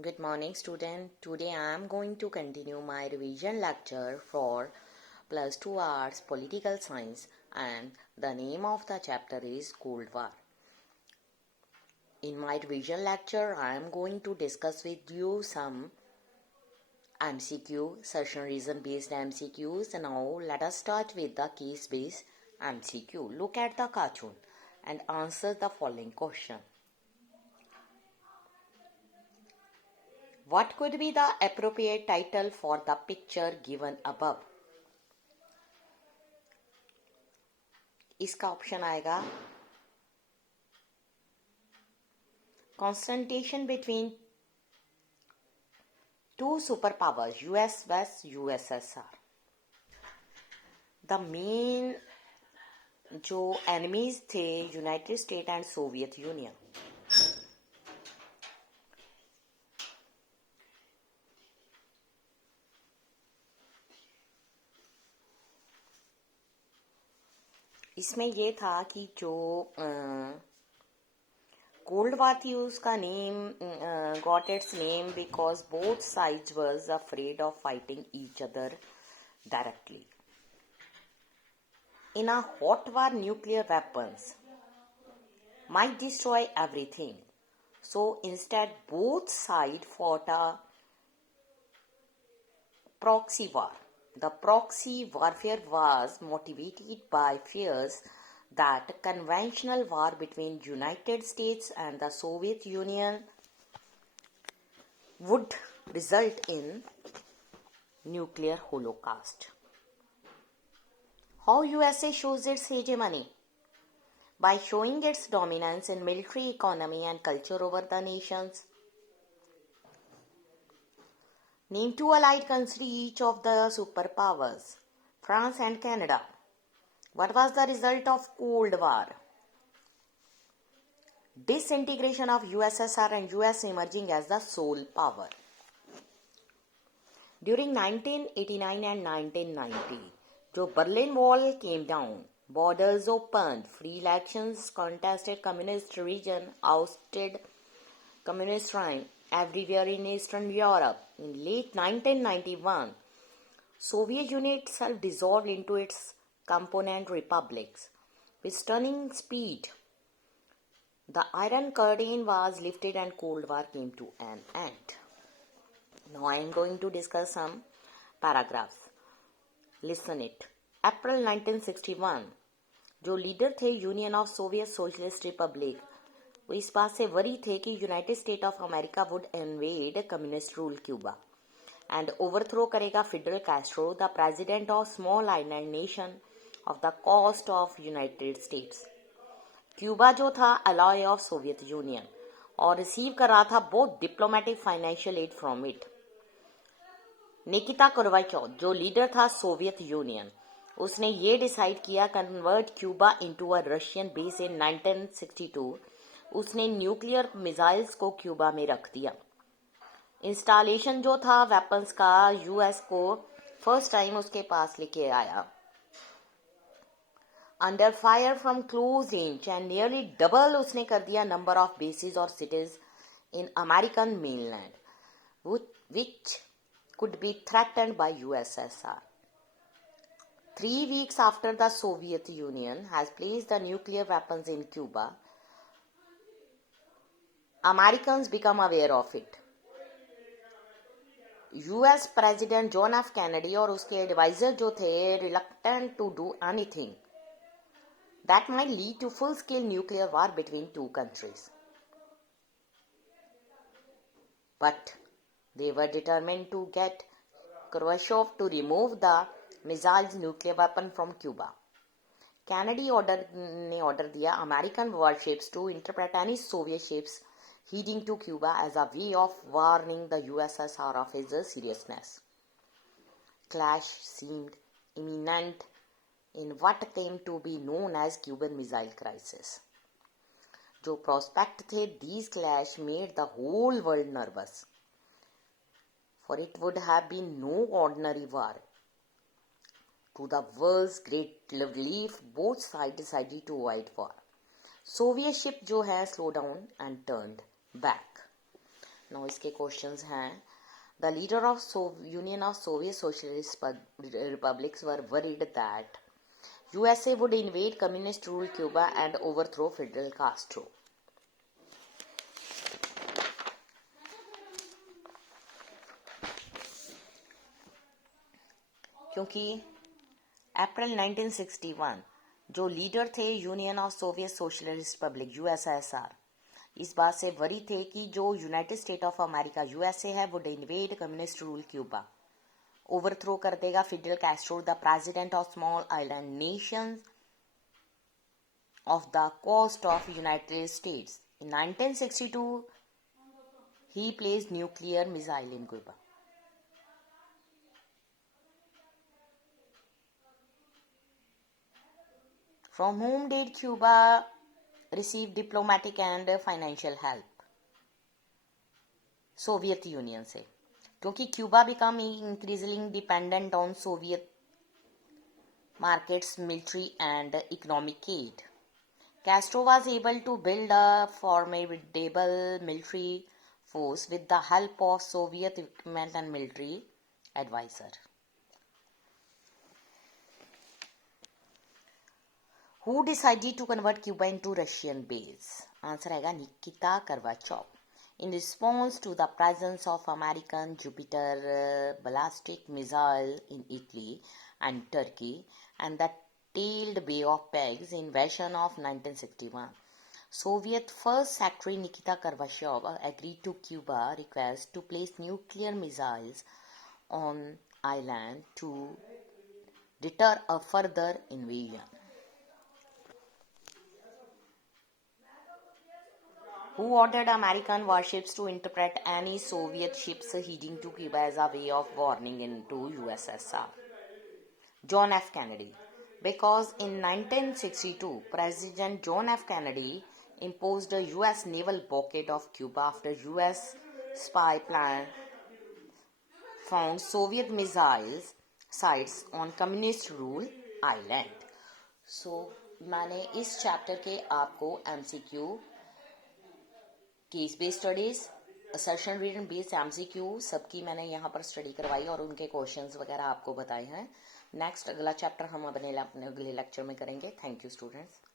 Good morning, student. Today I am going to continue my revision lecture for plus 2 arts political science, and the name of the chapter is Cold War. In my revision lecture I am going to discuss with you some MCQ, session reason based MCQs. Now let us start with the case based MCQ. Look at the cartoon and answer the following question. What could be the appropriate title for the picture given above? इसका option आएगा confrontation between two superpowers, US vs USSR. The main जो enemies थे United state and Soviet union. इसमें ये था कि जो cold war थी उसका name got its name because both sides was afraid of fighting each other directly. In a hot war, nuclear weapons might destroy everything. So instead, both sides fought a proxy war. The proxy warfare was motivated by fears that conventional war between United States and the Soviet Union would result in nuclear holocaust. How USA shows its hegemony? By showing its dominance in military, economy and culture over the nations. Name two allied countries each of the superpowers, France and Canada. What was the result of Cold War? Disintegration of USSR and US emerging as the sole power. During 1989 and 1990, जो Berlin Wall came down, borders opened, free elections contested, communist region ousted communist reign everywhere in Eastern Europe. In late 1991, Soviet Union itself dissolved into its component republics. With stunning speed, the Iron Curtain was lifted and Cold War came to an end. Now I am going to discuss some paragraphs. Listen it. April 1961, जो leader थे Union of Soviet Socialist Republic, वो इस बात से worry थे कि United State of America would invade communist rule Cuba and overthrow करेगा Fidel Castro, the president of small island nation of the coast of United States. Cuba जो था ally of Soviet Union और receive कर रहा था both diplomatic financial aid from it. Nikita कुर्बाचोव जो leader था सोवियत यूनियन, उसने ये डिसाइड किया convert Cuba into a Russian base in 1962. उसने न्यूक्लियर मिसाइल्स को क्यूबा में रख दिया. इंस्टॉलेशन जो था वेपन्स का यूएस को फर्स्ट टाइम उसके पास लेके आया. Under fire from close range and nearly double उसने कर दिया नंबर ऑफ बेसिस और cities in American mainland which could be threatened by USSR. 3 weeks after the Soviet Union has placed the nuclear weapons in Cuba, Americans become aware of it. US President John F. Kennedy और उसके adviser जो थे reluctant to do anything that might lead to full-scale nuclear war between two countries. But they were determined to get Khrushchev to remove the missiles nuclear weapon from Cuba. Kennedy ने order दिया American warships to intercept any Soviet ships heading to Cuba as a way of warning the USSR of its seriousness. Clash seemed imminent in what came to be known as Cuban Missile Crisis. जो prospect थे, these clash made the whole world nervous. For it would have been no ordinary war. To the world's great relief, both sides decided to avoid war. Soviet ship जो है slow down and turned back. No इसके questions हैं. The leader of Union of Soviet Socialist Republics were worried that USA would invade communist-ruled Cuba and overthrow Fidel Castro. क्योंकि अप्रैल 1961 जो leader थे Union of Soviet Socialist Republic USSR इस बात से worry थे कि जो United State of America USA है would invade communist rule Cuba, overthrow कर देगा Fidel Castro the president of small island nations of the coast of United States. In 1962 he placed nuclear missile in Cuba. From whom did Cuba receive diplomatic and financial help? Soviet union से, क्योंकि Cuba become increasingly dependent on Soviet markets, military and economic aid. Castro was able to build a formidable military force with the help of Soviet equipment and military advisor. Who decided to convert Cuba into Russian base? Answer आएगा Nikita Khrushchev. In response to the presence of American Jupiter ballistic missile in Italy and Turkey and the tailed Bay of Pigs invasion of 1961, Soviet First Secretary Nikita Khrushchev agreed to Cuba's request to place nuclear missiles on island to deter a further invasion. Who ordered American warships to intercept any Soviet ships heading to Cuba as a way of warning into USSR? John F. Kennedy. Because in 1962, President John F. Kennedy imposed a U.S. naval blockade of Cuba after U.S. spy plane found Soviet missiles sites on communist rule island. So, मैंने इस chapter के आपको MCQ case based studies assertion reason based MCQ सबकी मैंने यहाँ पर study करवाई और उनके क्वेश्चंस वगैरह आपको बताए हैं. नेक्स्ट अगला चैप्टर हम अपने अगले लेक्चर में करेंगे. Thank you students.